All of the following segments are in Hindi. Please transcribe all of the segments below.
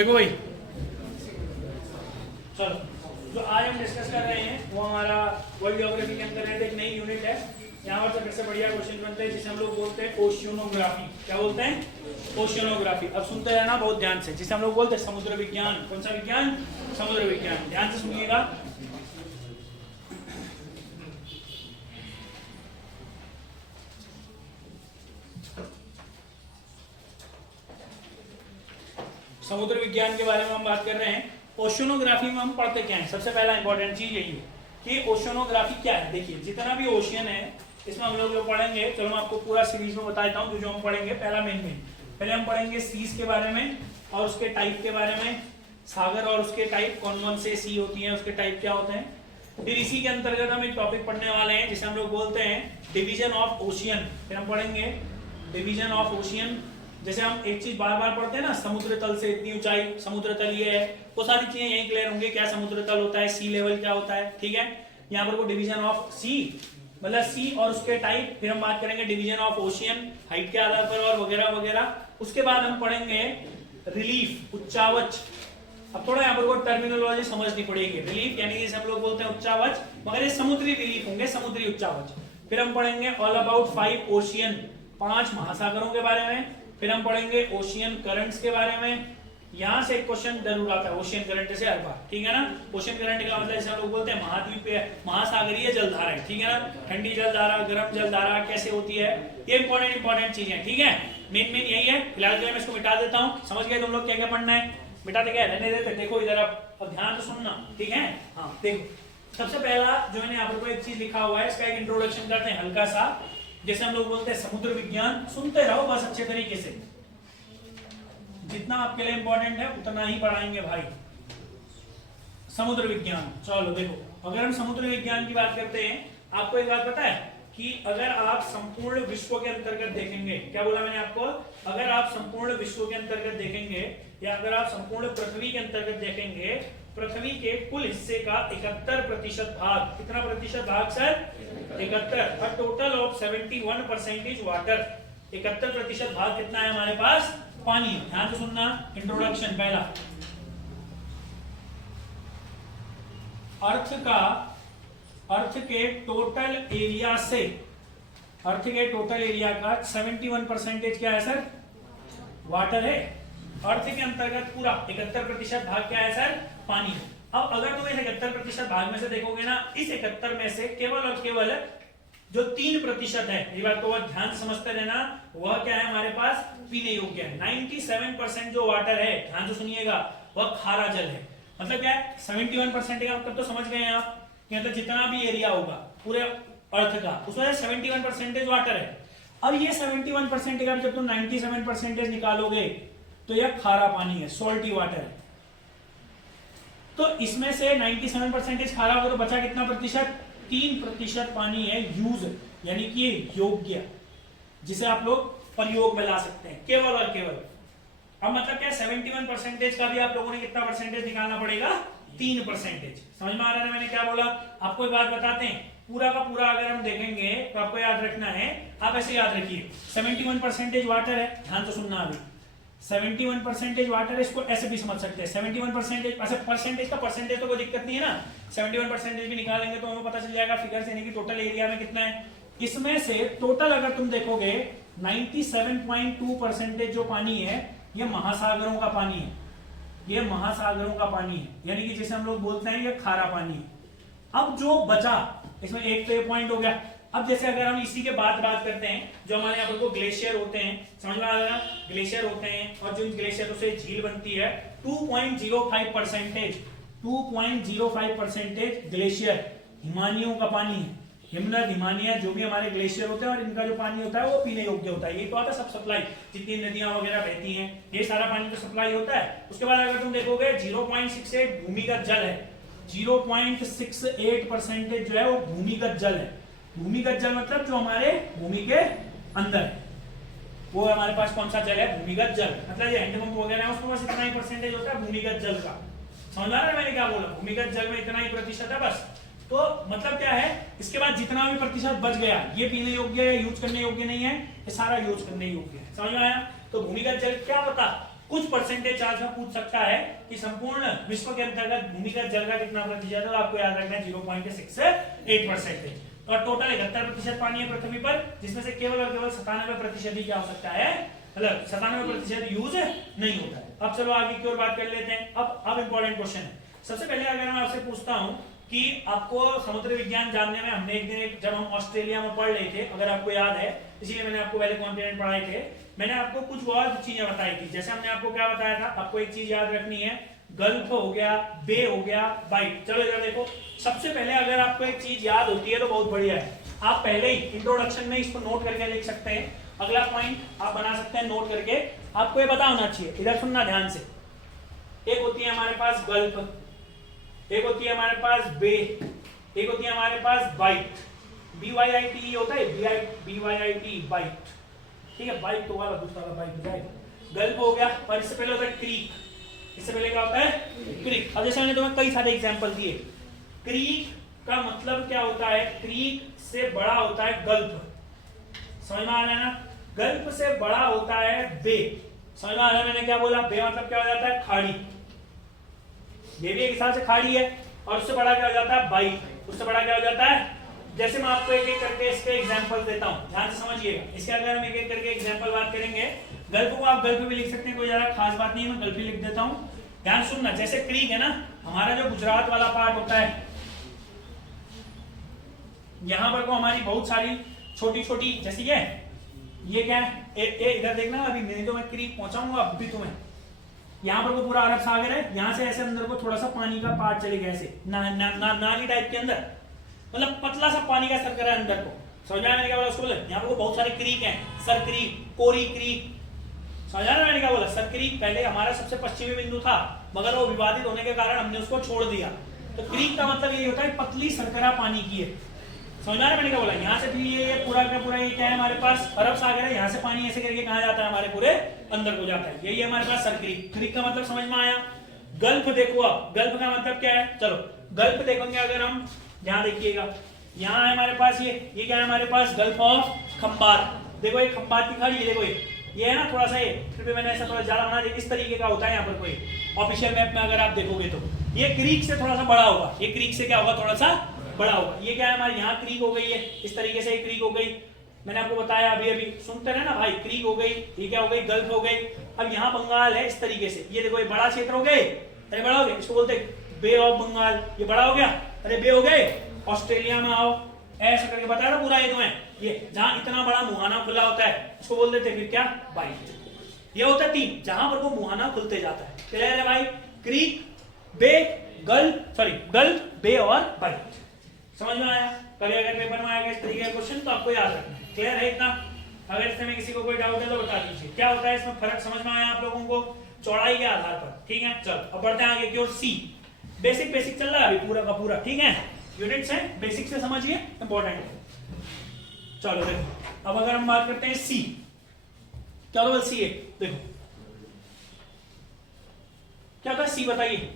देखो भाई, चलो जो आज हम डिस्कस कर रहे हैं वो हमारा वर्ल्ड ज्योग्राफी के अंतर्गत एक नई यूनिट है। यहाँ पर सबसे बढ़िया क्वेश्चन बनते हैं जिसे हम लोग बोलते हैं ओशियनोग्राफी। क्या बोलते हैं? ओशियनोग्राफी। अब सुनते रहना बहुत ध्यान से, जिसे हम लोग बोलते हैं समुद्र विज्ञान। कौन सा विज्ञान? समुद्र विज्ञान। ध्यान से सुनिएगा। समुद्र विज्ञान के बारे में हम बात कर रहे हैं। ओशियनोग्राफी में हम पढ़ते क्या है? सबसे पहला इंपॉर्टेंट चीज यही है कि ओशियनोग्राफी क्या है। देखिए, जितना भी ओशियन है इसमें हम लोग जो पढ़ेंगे, चलो मैं आपको पूरा सीरीज में बता देता हूँ जो हम पढ़ेंगे। पहला मेन पहले हम पढ़ेंगे सीज के बारे में और उसके टाइप के बारे में, सागर और उसके टाइप, कौन कौन से सी होती हैं, उसके टाइप क्या होते हैं। फिर इसी के अंतर्गत हम एक टॉपिक पढ़ने वाले हैं जिसे हम लोग बोलते हैं डिवीजन ऑफ ओशियन। फिर हम पढ़ेंगे डिवीजन ऑफ ओशियन। जैसे हम एक चीज बार बार पढ़ते हैं ना, समुद्र तल से इतनी ऊंचाई समुद्र तल ये है, वो सारी चीजें यही क्लियर होंगे। क्या समुद्र तल होता है, सी लेवल क्या होता है, ठीक है। यहाँ पर वो डिवीजन ऑफ सी मतलब सी और उसके टाइप। फिर हम बात करेंगे डिवीजन ऑफ ओशियन, हाइट के आधार पर और वगैरह वगैरह। उसके बाद हम पढ़ेंगे रिलीफ, उच्चावच। अब थोड़ा यहाँ पर वो टर्मिनोलॉजी समझनी पड़ेगी। रिलीफ यानी जैसे हम लोग बोलते हैं उच्चावच, मगर ये समुद्री रिलीफ होंगे, समुद्री उच्चावच। फिर हम पढ़ेंगे ऑल अबाउट 5 ओशियन, 5 महासागरों के बारे में। फिर हम पढ़ेंगे ओशियन करंट्स के बारे में। यहां से एक क्वेश्चन जरूर आता है ओशियन करंट से हर बार, ठीक है ना। ओशियन करंट का मतलब जैसे हम लोग बोलते हैं महाद्वीप, महासागरीय जलधारा, ठीक है ना। ठंडी जलधारा, गर्म जलधारा कैसे होती है, ये इंपॉर्टेंट चीजें, ठीक है। मेन यही है। फिलहाल के लिए मैं इसको मिटा देता हूँ। समझ गए तुम लोग क्या क्या पढ़ना है? मिटाते क्या रहने देते। देखो इधर अब ध्यान से सुनना, ठीक है। हाँ देखो, सबसे पहला जो मैंने यहाँ पर एक चीज लिखा हुआ है, इसका एक इंट्रोडक्शन करते हैं हल्का सा। जैसे हम लोग बोलते हैं समुद्र विज्ञान, सुनते रहो बस अच्छे तरीके से। जितना आपके लिए इंपॉर्टेंट है उतना ही पढ़ाएंगे भाई। समुद्र विज्ञान, चलो देखो, अगर हम समुद्र विज्ञान की बात करते हैं, आपको एक बात पता है कि अगर आप संपूर्ण विश्व के अंतर्गत देखेंगे, क्या बोला मैंने आपको, अगर आप संपूर्ण विश्व के अंतर्गत देखेंगे या अगर आप संपूर्ण पृथ्वी के अंतर्गत देखेंगे, पृथ्वी के कुल हिस्से का 71% भाग, कितना प्रतिशत भाग सर? 71। और टोटल ऑफ 71% वाटर, 71% भाग कितना है हमारे पास? पानी। ध्यान से सुनना, इंट्रोडक्शन पहला। अर्थ के टोटल एरिया से, अर्थ के टोटल एरिया का 71% क्या है सर? वाटर है। अर्थ के अंतर्गत पूरा 71% भाग क्या है सर? पानी। अब अगर तुम इस 71% भाग में से देखोगे ना, इस 71 में से केवल और केवल जो 3% है, ये बात को ध्यान से समझते रहना, वह क्या है हमारे पास? पीने योग्य है। 97% जो वाटर है, ध्यान से सुनिएगा, वह खारा जल है। मतलब क्या है? 71% का मतलब तो समझ गए हैं आप, मतलब जितना भी एरिया होगा पूरे अर्थ का, उसमें 71% वाटर है। अब ये 71% का जब तुम 97% निकालोगे तो यह खारा पानी है, सॉल्टी वाटर है। तो इसमें से 97% खारा होगा तो बचा कितना प्रतिशत? 3% पानी है यूज, यानी कि योग्य, जिसे आप लोग प्रयोग में ला सकते हैं, केवल और केवल। अब मतलब क्या, 71% का भी आप लोगों ने कितना परसेंटेज निकालना पड़ेगा? 3%। समझ में आ रहा है मैंने क्या बोला? आपको एक बात बताते हैं, पूरा का पूरा अगर हम देखेंगे तो आपको याद रखना है, आप ऐसे याद रखिए, 71% वाटर है। ध्यान से सुनना, अभी 71% वाटर, इसको ऐसे भी समझ सकते हैं 71%। ऐसे परसेंटेज का परसेंटेज तो कोई दिक्कत नहीं है ना, 71% भी निकालेंगे तो हमें पता चल जाएगा फिगर से, यानी कि टोटल एरिया में कितना है। इसमें से टोटल अगर तुम देखोगे 97.2% जो पानी है, ये महासागरों का पानी है, ये महासागरों का पानी है, यानी कि जैसे हम लोग बोलते हैं ये खारा पानी है। अब जो बचा, इसमें एक तो ये पॉइंट हो गया। अब जैसे अगर हम इसी के बाद बात करते हैं, जो हमारे यहाँ पर को ग्लेशियर होते हैं, समझ में आ रहा है? ग्लेशियर होते हैं और जो इन ग्लेशियरों से झील बनती है, 2.05% ग्लेशियर हिमानियों का पानी है। हिमनद, हिमानिया, जो भी हमारे ग्लेशियर होते हैं, और इनका जो पानी होता है वो पीने योग्य होता है। ये तो आता है सब सप्लाई, जितनी नदियां वगैरह बहती हैं, ये सारा पानी तो सप्लाई होता है। उसके बाद अगर तुम देखोगे 0.68 भूमिगत जल है, 0.68% जो है वो भूमिगत जल है। भूमिगत जल मतलब जो हमारे भूमि के अंदर है, वो हमारे पास कौन सा जल है? भूमिगत जल। मतलब ये हैंडपंप वगैरह है, उसमें बस इतना ही परसेंटेज होता है भूमिगत जल का। समझ आ रहा है मैंने क्या बोला? भूमिगत जल में इतना ही प्रतिशत है बस। तो मतलब क्या है, इसके बाद जितना भी प्रतिशत बच गया, ये पीने योग्य है, यूज करने योग्य नहीं है, ये सारा यूज करने योग्य है। समझ में आया? तो भूमिगत जल क्या पता, कुछ परसेंटेज चार्ज में पूछ सकता है कि संपूर्ण विश्व के अंतर्गत भूमिगत जल का कितना प्रतिशत है, तो आपको याद रखना है 0.68%। और टोटल 71% पानी है पृथ्वी पर, जिसमें से केवल और केवल 97% ही क्या हो सकता है, मतलब 97% यूज नहीं होता है। अब चलो आगे की ओर बात कर लेते हैं। अब इंपॉर्टेंट क्वेश्चन है। सबसे पहले अगर मैं आपसे पूछता हूं कि आपको समुद्र विज्ञान जानने में हमने एक दिन जब हम ऑस्ट्रेलिया में पढ़ रहे थे, अगर आपको याद है, इसीलिए मैंने आपको पहले कॉन्टिनेंट पढ़ाए थे, मैंने आपको कुछ बहुत चीजें बताई थी। जैसे हमने आपको क्या बताया था, आपको एक चीज याद रखनी है, गल्फ हो गया, बे हो गया, बाइट। चलो इधर देखो, सबसे पहले अगर आपको एक चीज याद होती है तो बहुत बढ़िया है, आप पहले ही इंट्रोडक्शन में इसको नोट करके लिख सकते हैं। अगला पॉइंट आप बना सकते हैं नोट करके, आपको ये पता होना चाहिए, इधर सुनना ध्यान से। एक होती है हमारे पास गल्फ, एक होती है हमारे पास बे, एक होती है हमारे पास बाइट, BYIT होता है, BYIT बाइट, ठीक है, बाइट तो वाला दूसरा वाला बाइट हो जाएगा। गल्फ हो गया, और इससे पहले होता है क्रीक, इससे पहले क्या होता है, क्रीक। अब जैसे मैंने तुम्हें कई सारे एग्जांपल दिए, क्रीक का मतलब क्या होता है, क्रीक से बड़ा होता है गल्फ, समझ में आ रहा है ना, गल्फ से बड़ा होता है बे, समझ में आ रहा है मैंने क्या बोला, बे मतलब क्या हो जाता है, खाड़ी, ये भी एक हिसाब से खाड़ी है, और उससे बड़ा क्या हो जाता है, बाइट, उससे बड़ा क्या हो जाता है। जैसे मैं आपको एक एक करके इसके एग्जांपल देता हूं, ध्यान से समझिएगा, इसके अगर हम एक एक करके एग्जांपल बात करेंगे, गल्फ को आप गल्फ भी लिख सकते हैं, कोई ज्यादा खास बात नहीं है, मैं गल्फ ही लिख देता हूं। ध्यान सुनना, जैसे क्रीक है ना, हमारा जो गुजरात वाला पार्ट होता है, यहां पर को हमारी बहुत सारी छोटी छोटी, जैसी ये क्या है, इधर देखना, अभी नहीं तो मैं क्रीक पहुंचाऊंगा अब भी तुम्हें। यहाँ पर को पूरा अरब सागर है, यहाँ से ऐसे अंदर को थोड़ा सा पानी का पार्ट चले गया ऐसे नाली टाइप के अंदर, मतलब पतला सा पानी का सर्कल है अंदर को, समझ में क्या बोला उसको, यहाँ पर बहुत सारे क्रीक हैं, सर क्रीक, कोरी क्रीक, समझ मैंने क्या बोला, सर क्रीक पहले हमारा सबसे पश्चिमी बिंदु था, मगर वो विवादित होने के कारण हमने उसको छोड़ दिया। तो क्रीक का मतलब ये होता है पतली सरकरा पानी की है, समझ में मैंने क्या बोला। यहाँ से भी ये पूरा का पूरा ये क्या है, हमारे पास अरब सागर है, यहाँ से पानी ऐसे करके कहाँ जाता है, हमारे पूरे अंदर को जाता है, यही हमारे पास सर क्रीक। क्रीक का मतलब समझ में आया। गल्फ देखो, अब गल्फ का मतलब क्या है, चलो गल्फ देखेंगे अगर हम, यहाँ देखिएगा, यहाँ है हमारे पास ये क्या है हमारे पास, गल्फ ऑफ खंबात। देखो ये खंबात की खाड़ी है, देखो ये है ना, थोड़ा सा ये, फिर भी मैंने ऐसा थोड़ा ज्यादा बना दिया, इस तरीके का होता है यहाँ पर कोई ऑफिशियल मैप में अगर आप देखोगे तो, ये क्रीक से थोड़ा सा बड़ा होगा, ये क्रीक से क्या होगा, थोड़ा सा बड़ा होगा। ये क्या है हमारे यहाँ क्रीक हो गई है, इस तरीके से क्रीक हो गई, मैंने आपको बताया अभी अभी, सुनते रहे ना भाई, क्रीक हो गई, ये क्या हो गई, गल्फ हो गई। अब यहाँ बंगाल है इस तरीके से, ये देखो ये बड़ा क्षेत्र हो गए, अरे बड़ा हो गया, इसको बोलते बे ऑफ बंगाल, ये बड़ा हो गया, अरे बे हो गए, ऑस्ट्रेलिया में आओ, ऐसा करके बताया ना पूरा ये तुम्हें, ये जहां इतना बड़ा मुहाना खुला होता है उसको बोल देते फिर क्या, बाइट। ये होता है तीन, जहां पर वो मुहाना खुलते जाता है। क्लियर है भाई, क्रीक, बे, गल्फ, बे और बाइट, समझ में आया। कभी अगर पेपर में आएगा इस तरीके का क्वेश्चन तो आपको याद रखना है। क्लियर है इतना, अगर इसमें किसी को कोई डाउट है तो बता दीजिए, क्या होता है इसमें फर्क समझ में आया आप लोगों को, चौड़ाई के आधार पर, ठीक है। चलो अब बढ़ते हैं आगे की ओर। सी, बेसिक चल रहा है अभी पूरा का पूरा, ठीक है, यूनिट्स है, बेसिक से समझिए, इंपॉर्टेंट है। चलो देखो, अब अगर हम बात करते हैं सी, क्या होता है सी, देखो क्या होता है सी, बताइए,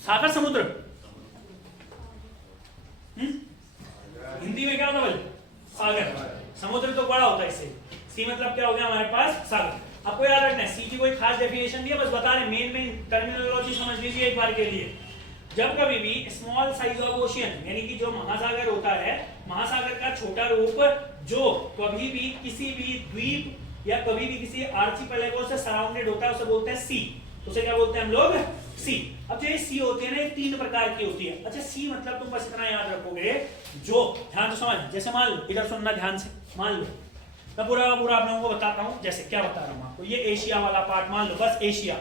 सागर समुद्र, हिंदी में क्या होता है, सागर, समुद्र तो बड़ा होता है इससे, सी मतलब क्या हो गया हमारे पास, सागर। आपको याद रखना है, सी की कोई खास डेफिनेशन नहीं है, बस बता रहे, मेन टर्मिनोलॉजी समझ लीजिए एक बार के लिए। जब कभी भी स्मॉल साइज ऑफ ओशियन, यानी कि जो महासागर होता है, महासागर का छोटा रूप, जो कभी भी किसी भी द्वीप या कभी भी किसी आर्चिपेलागो से सराउंडेड होता है, उसे बोलते हैं सी, उसे क्या बोलते हैं हम लोग, सी। अब जो ये सी होती है ना, ये तीन प्रकार की होती है। अच्छा, सी मतलब तुम बस इतना याद रखोगे, जो ध्यान से समझ, जैसे मान लो, इधर सुनना ध्यान से, मान लो मैं पूरा आप लोगों को बताता हूँ, जैसे क्या बता रहा हूँ आपको, ये एशिया वाला पार्ट मान लो, बस एशिया,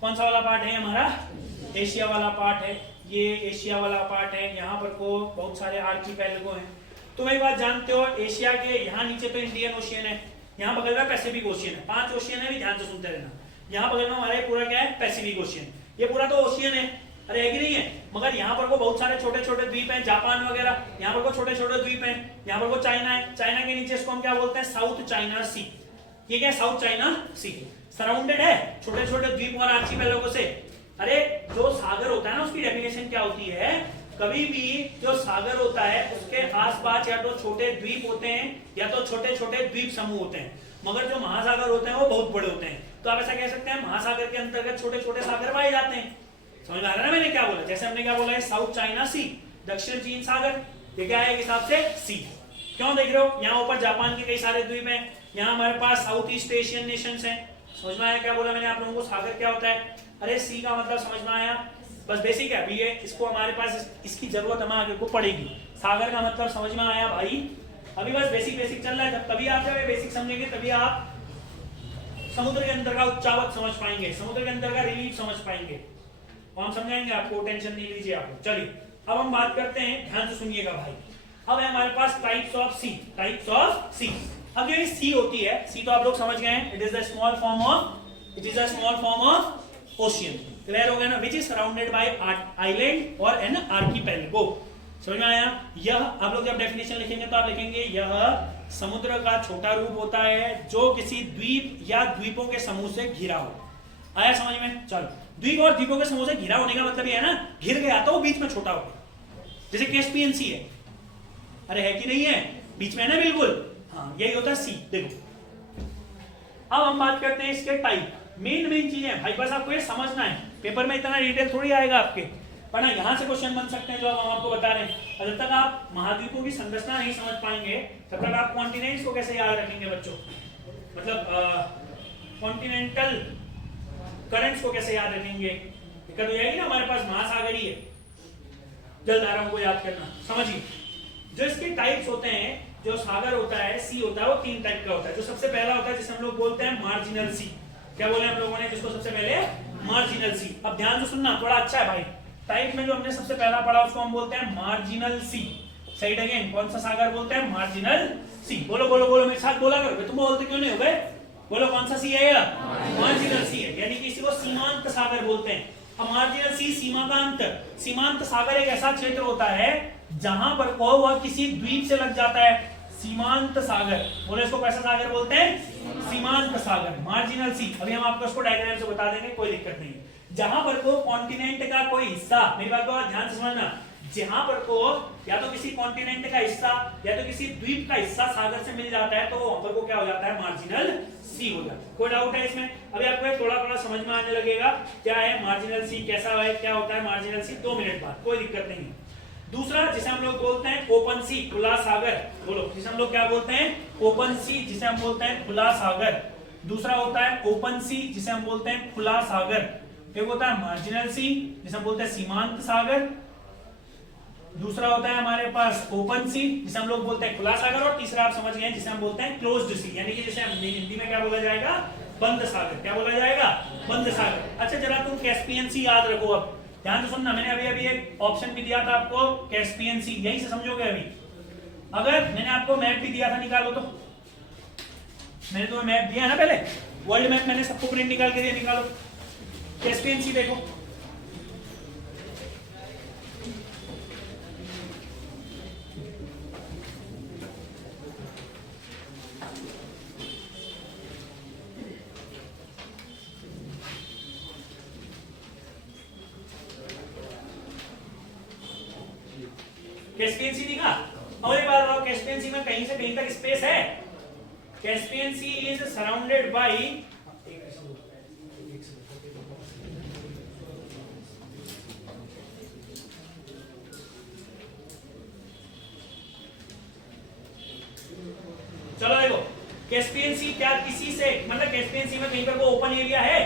कौन सा वाला पार्ट है हमारा, एशिया वाला पार्ट है, ये एशिया वाला पार्ट है, यहाँ पर को बहुत सारे आर्चिपेलागो हैं। तुम एक बात जानते हो, एशिया के यहाँ नीचे तो इंडियन ओशियन है, यहाँ बगल में पैसिफिक ओशियन है, 5 ओशियन है, भी ध्यान से सुनते रहना। यहाँ बगल में हमारा ये पूरा क्या है, पैसिफिक ओशियन, ये पूरा तो ओशियन है, अरे है कि नहीं है, मगर यहाँ पर को बहुत सारे छोटे छोटे द्वीप हैं, जापान वगैरह, यहाँ पर को छोटे छोटे द्वीप हैं, यहाँ पर को चाइना है, चाइना के नीचे इसको हम क्या बोलते हैं, साउथ चाइना सी। ये क्या है, साउथ चाइना सी, सराउंडेड है छोटे छोटे द्वीप और आर्चिपेलागो से। अरे जो सागर होता है ना, उसकी डेफिनेशन क्या होती है, कभी भी जो सागर होता है उसके आसपास या तो छोटे द्वीप होते हैं या तो छोटे छोटे द्वीप समूह होते हैं, मगर जो महासागर होते हैं वो बहुत बड़े होते हैं। तो आप ऐसा कह सकते हैं महासागर के अंतर्गत छोटे छोटे सागर पाए जाते हैं। समझ में आ रहा है ना मैंने क्या बोला? जैसे हमने क्या बोला है, साउथ चाइना सी, दक्षिण चीन सागर, ये क्या है एक हिसाब से सी। क्यों देख रहे हो, यहाँ ऊपर जापान के कई सारे द्वीप हैं, यहाँ हमारे पास साउथ ईस्ट एशियन नेशंस हैं। समझ में आया क्या बोला मैंने आप लोगों को? सागर क्या होता है? अरे सी का मतलब समझ में आया? बस बेसिक है अभी ये, इसको हमारे पास इसकी जरूरत हमें आगे को पड़ेगी। सागर का मतलब समझ में आया भाई? अभी बस बेसिक बेसिक चल रहा है, जब तभी आप जब ये बेसिक समझेंगे तभी आप समुद्र के अंदर का उच्चावत समझ पाएंगे, समुद्र के अंदर का रिलीफ समझ पाएंगे, और हम समझाएंगे आपको, टेंशन नहीं लीजिए आप। चलिए अब हम बात करते हैं, ध्यान से सुनिएगा भाई। अब है हमारे पास types of C, types of C. अब ये सी होती है, सी तो आप लोग समझ गए हैं, it is a small form of ocean. Clear हो गया ना? Which is surrounded bye island और एन आर्कीपेलागो। समझ में आया? यह आप लोग जब डेफिनेशन लिखेंगे तो आप लिखेंगे यह समुद्र का छोटा रूप होता है जो किसी द्वीप या द्वीपों के समूह से घिरा हो। आया समझ में? चलो, द्वीप और द्वीपों के समूह से घिरा होने का मतलब ये है ना, घिर गया तो वो बीच में छोटा हो गया। जैसे कैस्पियन सी है, अरे है कि नहीं है? बीच में है ना बिल्कुल। हाँ, यही होता है सी। देखो अब हम बात करते हैं इसके टाइप। मेन चीजें हैं भाई, बस आपको ये समझना है, पेपर में इतना डिटेल थोड़ी आएगा आपके, पर ना यहाँ से क्वेश्चन बन सकते हैं जो हम आपको बता रहे हैं। और जब तक आप महाद्वीपों की संरचना नहीं समझ पाएंगे तब तक आप कॉन्टिनेंट्स को कैसे याद रखेंगे बच्चों? मतलब कॉन्टिनेंटल करंट्स को कैसे याद रखेंगे? दिक्कत हो जाएगी ना। हमारे पास महासागर ही है, जलधाराओं को याद करना। समझिए, जो इसके टाइप्स होते हैं, जो सागर होता है, सी होता है, वो 3 टाइप का होता है। जो सबसे पहला होता है जिसे हम लोग बोलते हैं मार्जिनल सी। क्या बोले हम लोगों ने जिसको सबसे पहले? मार्जिनल सी। अब ध्यान से सुनना, थोड़ा अच्छा है भाई। टाइप में जो हमने सबसे पहला पढ़ा उसको हम बोलते हैं मार्जिनल सी। साइड अगेन, कौन सा सागर बोलते हैं? मार्जिनल सी। बोलो बोलो बोलो, मेरे साथ बोला करो। तुम बोलते क्यों नहीं हो गए? बोलो कौन सा सी है? मार्जिनल सी है, यानी कि इसी को सीमांत सागर बोलते हैं। अब मार्जिनल सी, सीमा का अंतर। सीमांत सागर एक ऐसा क्षेत्र होता है जहां पर को वह किसी द्वीप से लग जाता है। सीमांत सागर, बोले इसको कैसा सागर बोलते हैं? सीमांत सागर, मार्जिनल सी। अभी हम आपको इसको डायग्राम से बता देंगे, कोई दिक्कत नहीं। जहां पर को कॉन्टिनेंट का कोई हिस्सा, मेरी बात को ध्यान से समझना, जहां पर को या तो किसी कॉन्टिनेंट का हिस्सा या तो किसी द्वीप का हिस्सा सागर से मिल जाता है तो वहां पर को क्या हो जाता है? मार्जिनल सी हो जाता है। कोई डाउट है इसमें? अभी आपको थोड़ा थोड़ा समझ में आने लगेगा क्या है मार्जिनल सी, कैसा है, क्या होता है मार्जिनल सी। 2 मिनट बाद, कोई दिक्कत नहीं। दूसरा जिसे हम लोग बोलते हैं ओपन सी, खुला सागर। बोलो, जिसे हम लोग क्या बोलते हैं? ओपन सी, जिसे हम बोलते हैं खुला सागर। दूसरा होता है ओपन सी, जिसे हम बोलते हैं खुला सागर। एक होता है मार्जिनल सी, जिसे हम बोलते हैं सीमांत सागर। दूसरा होता है हमारे पास ओपन सी, जिसे हम लोग बोलते हैं खुला सागर। और तीसरा आप समझ गए जिसे हम बोलते हैं क्लोज्ड सी, यानी कि जिसे हिंदी में क्या बोला जाएगा? बंद सागर। क्या बोला जाएगा? बंद सागर। अच्छा, जरा तुम कैस्पियन सी याद रखो। अब ध्यान से सुनना, मैंने अभी अभी एक ऑप्शन भी दिया था आपको, कैस्पियन सी, यही से समझोगे। अभी अगर मैंने आपको मैप भी दिया था, निकालो तो। मैंने तुम्हें मैप दिया है ना पहले, वर्ल्ड मैप मैंने सबको प्रिंट निकाल के दिया, निकालो। कैस्पियन सी देखो, कैस्पियन सी दिखा। और एक बात बताओ, कैस्पियन सी में कहीं से कहीं तक स्पेस है? Caspian Sea is surrounded by, चलो देखो, कैस्पियन सी क्या किसी से, मतलब कैस्पियन सी में कहीं पर वो ओपन एरिया है?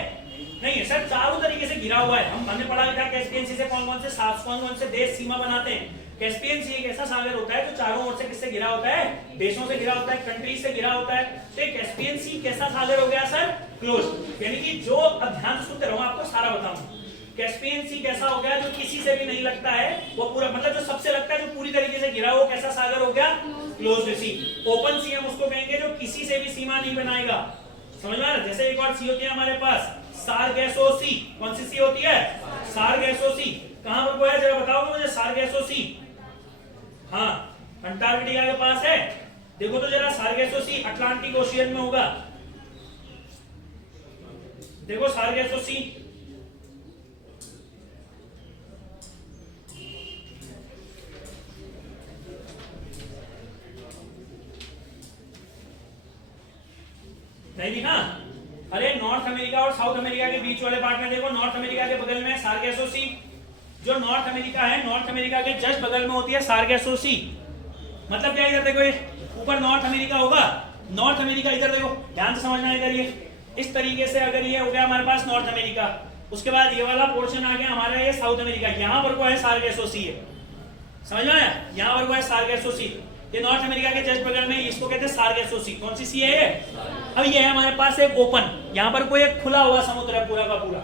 नहीं है सर, चारों तरीके से घिरा हुआ है। हमने पढ़ा भी था कैस्पियन सी से कौन कौन से देश सीमा बनाते हैं। कैस्पियन सी एक ऐसा सागर होता है जो चारों ओर से किससे घिरा होता है? देशों से घिरा होता है, कंट्रीज से घिरा होता है। तो कैस्पियन सी कैसा सागर हो गया सर? क्लोज। यानी कि जो, अब ध्यान सुनते रहो, आपको सारा बताऊंगा। कैस्पियन सी कैसा हो गया? जो किसी से भी नहीं लगता है, वो पूरा, मतलब जो सबसे लगता है, जो पूरी तरीके से घिरा, वो कैसा सागर हो गया? क्लोज्ड सी। ओपन सी हम उसको कहेंगे जो किसी से भी सीमा नहीं बनाएगा। समझ में आ रहा? जैसे एक और सी होती है हमारे पास, सारगेसो सी। कौन सी सी होती है? सारगेसो सी। कहां पर है जरा बताओगे मुझे? सारगेसो सी, हाँ, अंटार्कटिका के पास है। देखो तो जरा, सारगेसो सी अटलांटिक ओशियन में होगा। देखो सारगेसो सी, नहीं दिखा? अरे नॉर्थ अमेरिका और साउथ अमेरिका के बीच वाले पार्ट में देखो, नॉर्थ अमेरिका के बगल में सार्गेसो सी, जो नॉर्थ अमेरिका है, नॉर्थ अमेरिका के जस्ट बगल में होती है सार्गेसो सी। मतलब क्या, इधर देखो, ये ऊपर नॉर्थ अमेरिका होगा, नॉर्थ अमेरिका इधर देखो, ध्यान से समझना इधर, ये इस तरीके से अगर ये हो गया हमारे पास नॉर्थ अमेरिका, उसके बाद ये वाला पोर्शन आ गया हमारा ये साउथ अमेरिका, यहाँ पर को है सार्गेसो सी है, समझ में आया, यहाँ पर को है सार्गेसो सी, ये नॉर्थ अमेरिका के जस्ट बगल में, इसको कहते हैं सार्गेसो सी। कौन सी सी है ये? अब ये है हमारे पास एक ओपन, यहाँ पर कोई एक खुला हुआ समुद्र है पूरा का पूरा,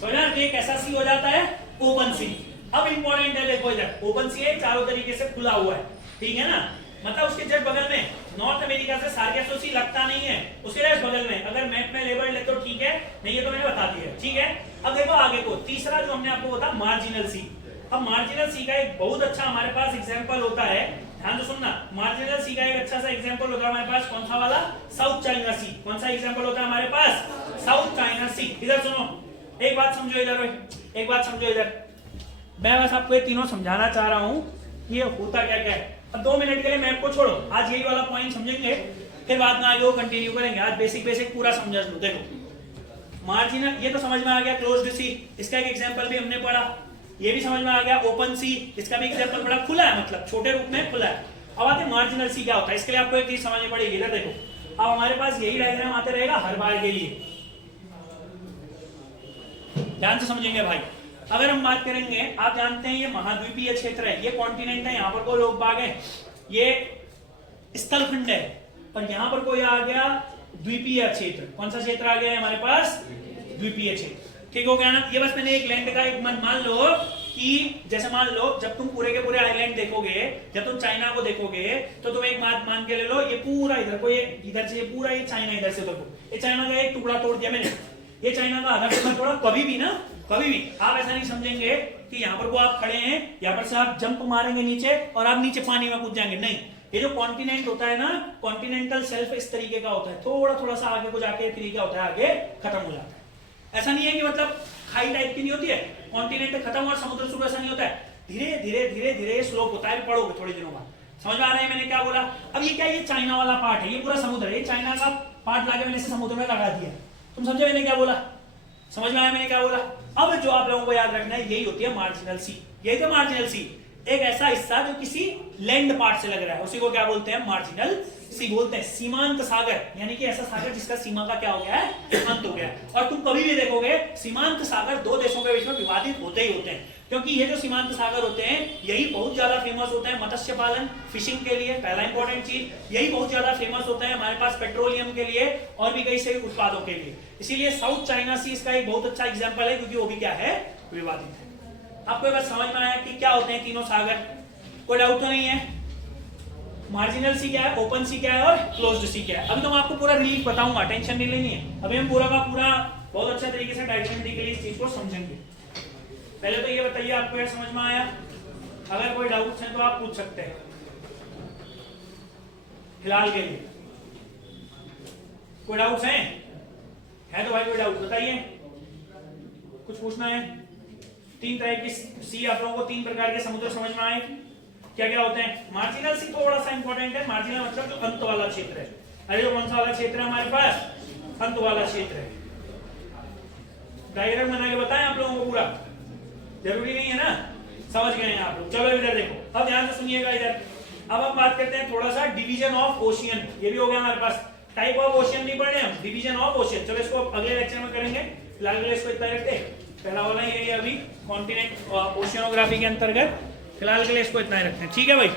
समझना, तो एक ऐसा सी हो जाता है ओपन सी। अब इंपॉर्टेंट है, देखो इधर ओपन सी है, चारों तरीके से खुला हुआ है, ठीक है ना, मतलब उसके जस्ट बगल में नॉर्थ अमेरिका से सार्गेसो सी लगता नहीं है, उसके जस्ट बगल में, अगर मैप में लेबल ले तो ठीक है, नहीं है तो मैंने बता दिया, ठीक है। अब देखो आगे को, तीसरा जो हमने आपको बताया मार्जिनल सी। अब मार्जिनल सी का एक बहुत अच्छा हमारे पास एग्जांपल होता है, ध्यान से सुनना, मार्जिनल सी का एक अच्छा सा एग्जांपल होता है हमारे पास, कौन सा वाला? साउथ चाइना सी। कौन सा एग्जांपल होता है हमारे पास? साउथ चाइना सी। इधर सुनो, एक बात समझो इधर, एक बात समझो इधर, मैं बस आपको ये तीनों समझाना चाह रहा हूँ कि ये होता क्या क्या है। अब 2 मिनट के लिए मैप को छोड़ो, आज यही वाला पॉइंट समझेंगे, फिर बाद में आगे वो कंटिन्यू करेंगे। आज बेसिक बेसिक पूरा समझ लो। देखो मार्जिनल, ये तो समझ में आ गया, क्लोज्ड सी, इसका एक एग्जांपल भी हमने पढ़ा, ये भी समझ में आ गया, ओपन सी, इसका भी एग्जांपल पढ़ा, खुला है, मतलब छोटे रूप में खुला है। अब आते मार्जिनल सी क्या होता है, इसके लिए आपको एक चीज समझनी पड़ेगी। इधर देखो, अब हमारे पास यही डायग्राम आते रहेगा हर बार के लिए, ध्यान से समझेंगे भाई। अगर हम बात करेंगे, आप जानते हैं ये महाद्वीपीय क्षेत्र है, ये कॉन्टिनेंट है, यहाँ पर कोई लोग बाग है, ये स्थलखंड है, और यहाँ पर कोई आ गया द्वीपीय क्षेत्र। कौन सा क्षेत्र आ गया है हमारे पास? द्वीपीय क्षेत्र। ठीक हो गया ना। ये बस मैंने एक लैंड का एक मान लो कि जैसे मान लो जब तुम पूरे के पूरे आइलैंड देखोगे, जब तुम चाइना को देखोगे, तो तुम एक बात मान के ले लो, ये पूरा इधर को, ये इधर से पूरा ये चाइना, इधर से देखो, ये चाइना का एक टुकड़ा तोड़ दिया मैंने, ये चाइना का आधा टुकड़ा तोड़ा, कभी भी ना, कभी भी आप ऐसा नहीं समझेंगे कि यहाँ पर को आप खड़े हैं, यहाँ पर से आप जंप मारेंगे नीचे और आप नीचे पानी में कूद जाएंगे, नहीं। ये जो कॉन्टिनेंट होता है ना, कॉन्टिनेंटल शेल्फ इस तरीके का होता है, थोड़ा थोड़ा सा आगे को जाके तरीका होता है, आगे खत्म हो जाता है। ऐसा नहीं है कि मतलब खाई टाइप की नहीं होती है, कॉन्टिनेंट खत्म और समुद्र शुरू, ऐसा नहीं होता है, धीरे धीरे धीरे धीरे स्लोप होता है, पढ़ोगे थोड़े दिनों बाद, समझ में आ रहा है मैंने क्या बोला। अब ये क्या, ये चाइना वाला पार्ट है, ये पूरा समुद्र है, ये चाइना का पार्ट लाके मैंने इसे समुद्र में लगा दिया, तुम समझे मैंने क्या बोला, समझ में आया मैंने क्या बोला। अब जो आप लोगों को याद रखना है, यही होती है मार्जिनल सी, यही तो मार्जिनल सी, एक ऐसा हिस्सा जो किसी लैंड पार्ट से लग रहा है, उसी को क्या बोलते हैं? मार्जिनल सी बोलते हैं। सीमांत सागर, यानी कि ऐसा सागर जिसका सीमा का क्या हो गया है? अंत हो गया है। और तुम कभी भी देखोगे सीमांत सागर दो देशों के बीच में विवादित होते ही होते हैं, क्योंकि ये जो सीमांत सागर होते हैं यही बहुत ज्यादा फेमस होते हैं मत्स्य पालन, फिशिंग के लिए, पहला इंपॉर्टेंट चीज यही बहुत ज्यादा फेमस होता है हमारे पास पेट्रोलियम के लिए और भी कई सारे उत्पादों के लिए। इसीलिए साउथ चाइना सी इसका एक बहुत अच्छा एग्जाम्पल है, क्योंकि वो भी क्या है? विवादित है। आपको बस समझ में आया कि क्या होते हैं तीनों सागर? कोई डाउट तो नहीं है? मार्जिनल सी क्या है, ओपन सी क्या है और क्लोज्ड सी क्या है? अभी तो मैं आपको पूरा रिलीफ बताऊंगा, टेंशन नहीं लेनी है। अभी हम पूरा का पूरा बहुत अच्छा तरीके से डायग्रामेटिकली इस चीज को समझेंगे। पहले तो ये बताइए आपको यह समझ में आया? अगर कोई डाउट्स है तो आप पूछ सकते हैं फिलहाल के लिए। कोई डाउट्स हैं? है तो भाई कोई डाउट बताइए, कुछ पूछना है? 3 तरह की सी आप लोगों को 3 प्रकार के समुद्र समझ में आए, क्या क्या होते हैं? मार्जिनल सी थोड़ा सा इंपॉर्टेंट है, मार्जिनल मतलब जो अंत वाला क्षेत्र है। अरे जो कौन सा वाला क्षेत्र है हमारे पास? अंत वाला क्षेत्र है। डायग्राम बना के बताएं आप लोगों को पूरा, जरूरी नहीं है ना, समझ गए हैं आप लोग। चलो इधर देखो, अब ध्यान से सुनिएगा इधर। अब हम बात करते हैं थोड़ा सा डिवीजन ऑफ ओशियन, ये भी हो गया हमारे पास। टाइप ऑफ ओशियन नहीं पढ़ रहे हम, डिवीजन ऑफ ओशियन। चलो इसको अगले लेक्चर में करेंगे, फिलहाल के लिए इसको इतना रखते हैं। पहला वाला ये अभी कॉन्टिनेंट ओशियनोग्राफी के अंतर्गत, फिलहाल के लिए इसको इतना ही रखते हैं, ठीक है भाई।